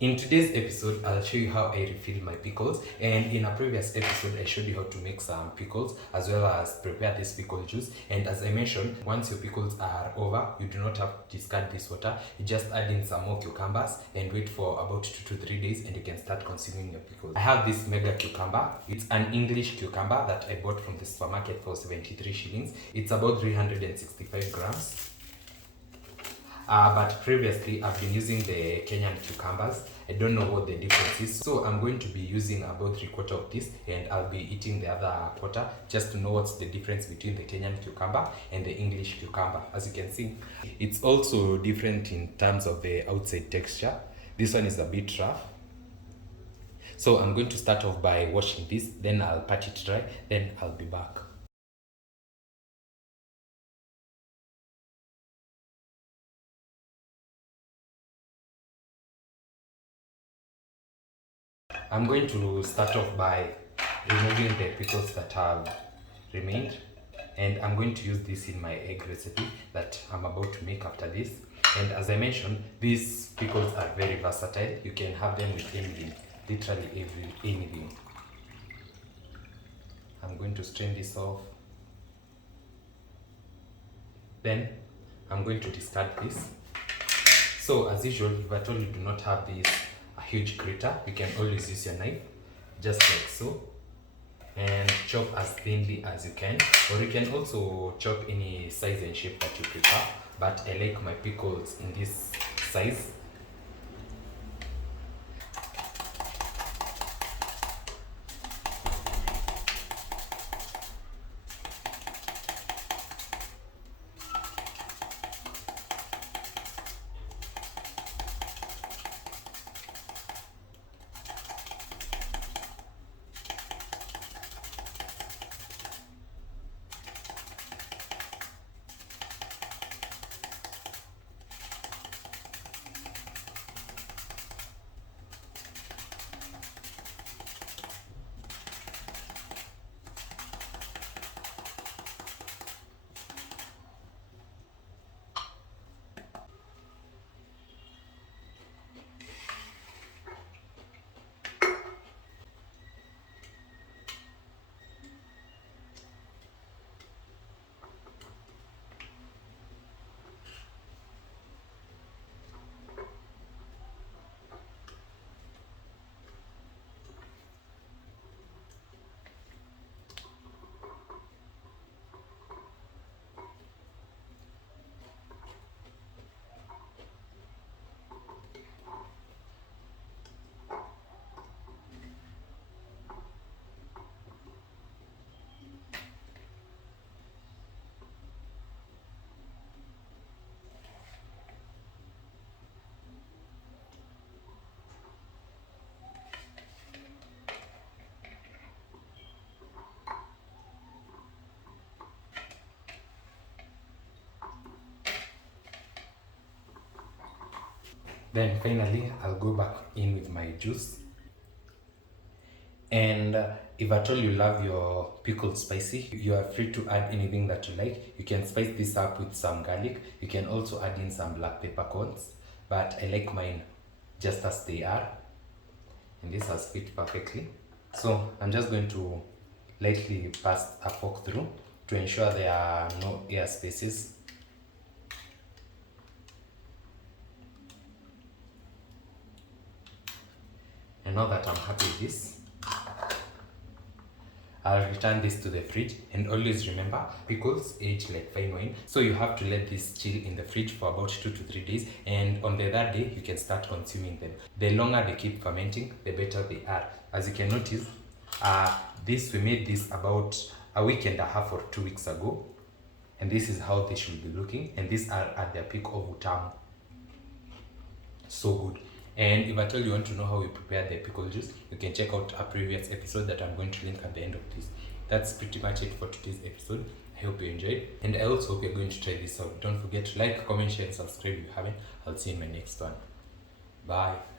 In today's episode, I'll show you how I refill my pickles, and in a previous episode, I showed you how to make some pickles as well as prepare this pickle juice. And as I mentioned, once your pickles are over, you do not have to discard this water. You just add in some more cucumbers and wait for about 2 to 3 days and you can start consuming your pickles. I have this mega cucumber. It's an English cucumber that I bought from the supermarket for 73 shillings. It's about 365 grams. But previously I've been using the Kenyan cucumbers. I don't know what the difference is, so I'm going to be using about 3/4 of this and I'll be eating the other quarter just to know what's the difference between the Kenyan cucumber and the English cucumber. As you can see, it's also different in terms of the outside texture. This one is a bit rough. So I'm going to start off by washing this, then I'll pat it dry, then I'll be back. I'm going to start off by removing the pickles that have remained, and I'm going to use this in my egg recipe that I'm about to make after this. And as I mentioned, these pickles are very versatile. You can have them with anything, literally anything. I'm going to strain this off. Then I'm going to discard this. So as usual, if at all you do not have this huge grater, you can always use your knife, just like so, and chop as thinly as you can, or you can also chop any size and shape that you prefer, but I like my pickles in this size. Then finally, I'll go back in with my juice. And if at all you love your pickle spicy, you are free to add anything that you like. You can spice this up with some garlic. You can also add in some black peppercorns, but I like mine just as they are. And this has fit perfectly. So I'm just going to lightly pass a fork through to ensure there are no air spaces. And now that I'm happy with this, I'll return this to the fridge. And always remember, pickles age like fine wine, so you have to let this chill in the fridge for about 2 to 3 days, and on the third day you can start consuming them. The longer they keep fermenting, the better they are. As you can notice, we made this about a week and a half or 2 weeks ago, and this is how they should be looking, and these are at their peak of utamu. So good. And if at all you want to know how we prepare the pickle juice, you can check out a previous episode that I'm going to link at the end of this. That's pretty much it for today's episode. I hope you enjoyed, and I also hope you're going to try this out. Don't forget to like, comment, share, and subscribe if you haven't. I'll see you in my next one. Bye.